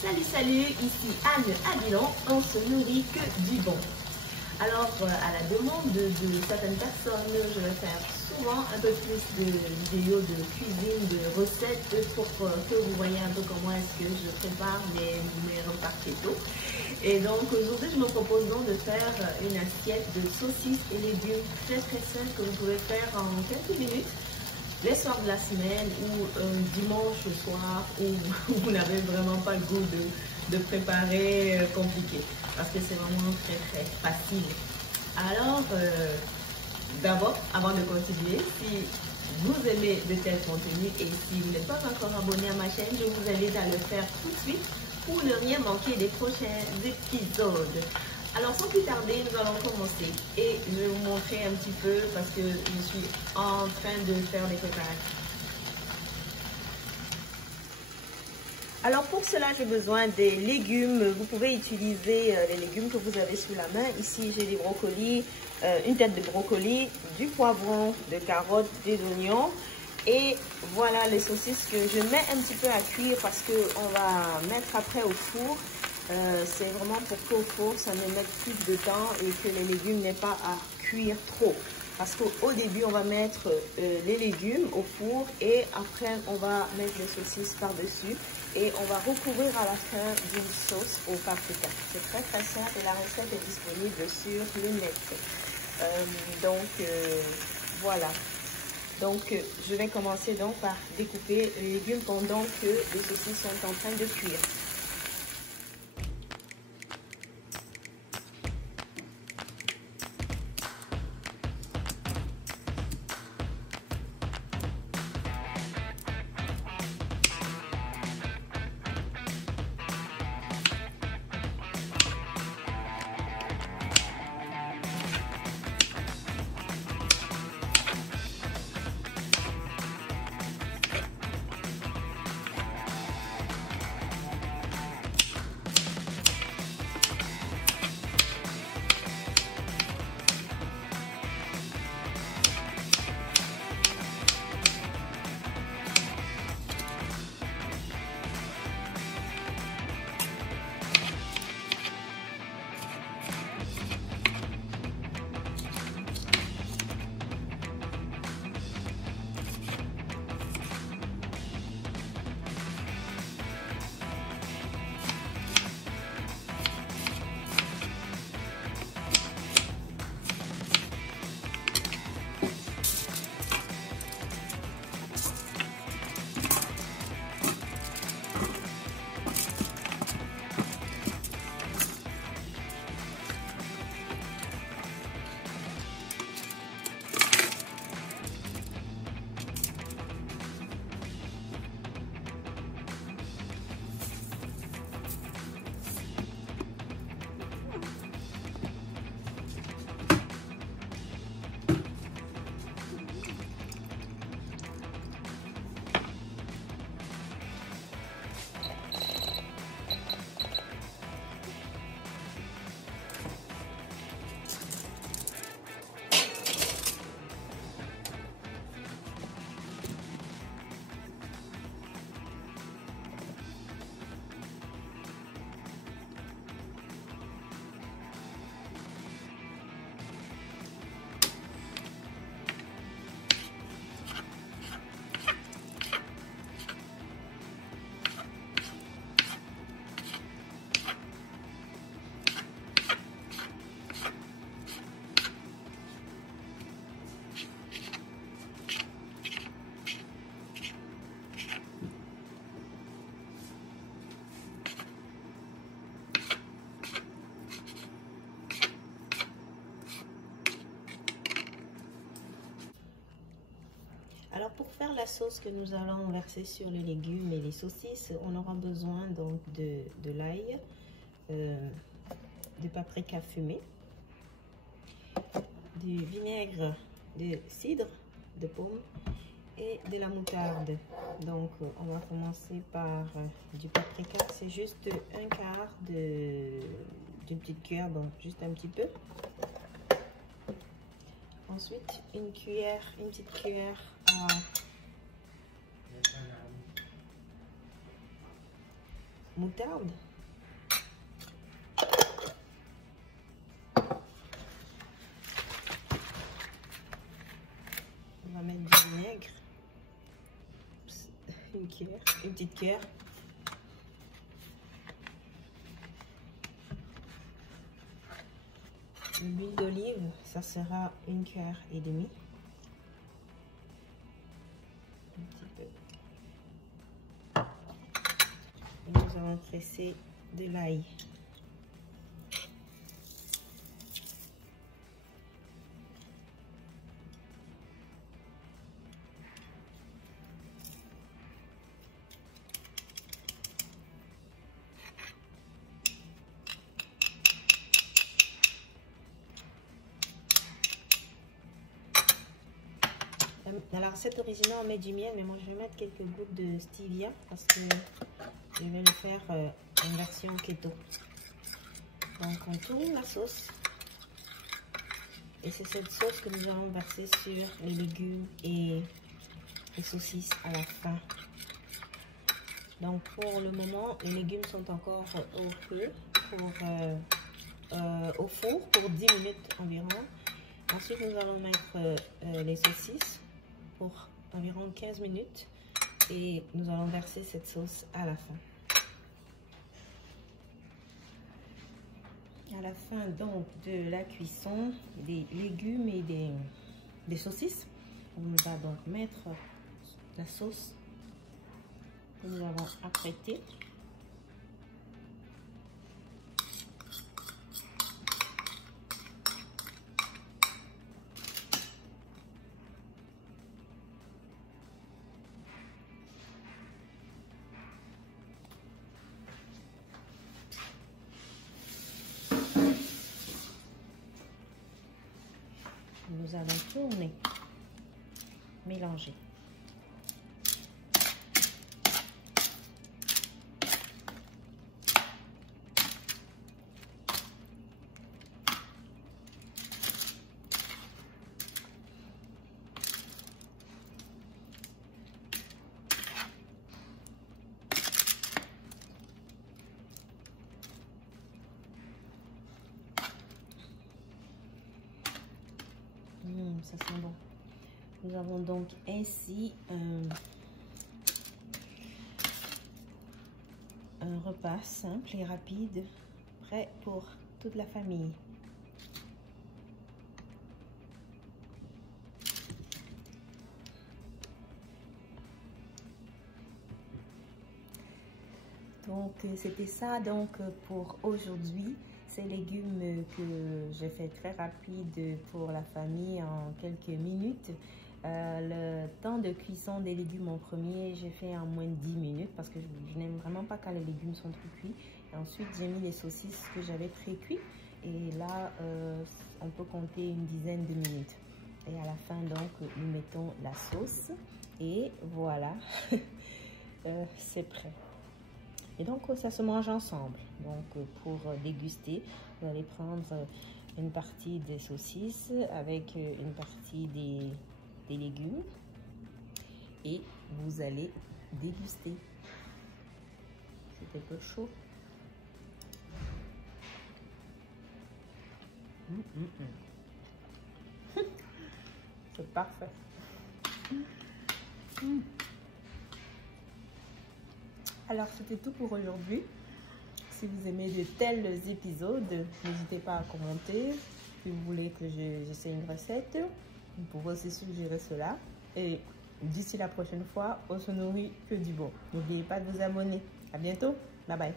Salut, salut, ici Anne Adilon, on se nourrit que du bon. Alors, à la demande de certaines personnes, je vais faire souvent un peu plus de vidéos de cuisine, de recettes pour que vous voyez un peu comment est-ce que je prépare mes repas keto. Et donc, aujourd'hui, je me propose donc de faire une assiette de saucisses et légumes très simple que vous pouvez faire en quelques minutes. Les soirs de la semaine ou dimanche soir où vous n'avez vraiment pas le goût de préparer compliqué parce que c'est vraiment très facile. Alors, d'abord, avant de continuer, si vous aimez de tels contenus et si vous n'êtes pas encore abonné à ma chaîne, je vous invite à le faire tout de suite pour ne rien manquer des prochains épisodes. Alors sans plus tarder, nous allons commencer et je vais vous montrer un petit peu parce que je suis en train de faire des préparatifs. Alors pour cela, j'ai besoin des légumes. Vous pouvez utiliser les légumes que vous avez sous la main. Ici, j'ai des brocolis, une tête de brocoli, du poivron, de carottes, des oignons. Et voilà les saucisses que je mets un petit peu à cuire parce qu'on va mettre après au four. C'est vraiment pour qu'au four, ça ne mette plus de temps et que les légumes n'aient pas à cuire trop. Parce qu'au début, on va mettre les légumes au four et après, on va mettre les saucisses par-dessus et on va recouvrir à la fin d'une sauce au paprika. C'est très simple et la recette est disponible sur le net. Voilà. Donc, je vais commencer donc par découper les légumes pendant que les saucisses sont en train de cuire. Alors pour faire la sauce que nous allons verser sur les légumes et les saucisses, on aura besoin donc de l'ail, de paprika fumé, du vinaigre de cidre de pomme et de la moutarde. Donc on va commencer par du paprika, c'est juste un quart d'une petite cuillère, donc juste un petit peu. Ensuite, une petite cuillère moutarde. On va mettre du vinaigre. Une cuillère, une petite cuillère. L'huile d'olive, ça sera une cuillère et demie. Un petit peu. Et nous allons presser de l'ail. Dans la recette originale, on met du miel, mais moi je vais mettre quelques gouttes de stevia parce que je vais le faire en version keto. Donc on tourne la sauce et c'est cette sauce que nous allons verser sur les légumes et les saucisses à la fin. Donc pour le moment, les légumes sont encore au feu, au four pour 10 minutes environ. Ensuite, nous allons mettre les saucisses pour environ 15 minutes et nous allons verser cette sauce à la fin. À la fin donc de la cuisson des légumes et des saucisses, on va donc mettre la sauce que nous avons apprêtée. Nous allons tourner, mélanger. Ça sent bon. Nous avons donc ainsi un repas simple et rapide, prêt pour toute la famille. Donc c'était ça donc pour aujourd'hui. Ces légumes que j'ai fait très rapide pour la famille en quelques minutes. Le temps de cuisson des légumes en premier, j'ai fait en moins de 10 minutes parce que je n'aime vraiment pas quand les légumes sont trop cuits. Et ensuite, j'ai mis les saucisses que j'avais pré-cuit. Et là, on peut compter une dizaine de minutes. Et à la fin, donc, nous mettons la sauce. Et voilà, c'est prêt. Et donc, ça se mange ensemble. Donc, pour déguster, vous allez prendre une partie des saucisses avec une partie des légumes et vous allez déguster. C'est un peu chaud. C'est parfait. Alors, c'était tout pour aujourd'hui. Si vous aimez de tels épisodes, n'hésitez pas à commenter. Si vous voulez que j'essaie une recette, vous pouvez aussi suggérer cela. Et d'ici la prochaine fois, on se nourrit que du bon. N'oubliez pas de vous abonner. À bientôt. Bye bye.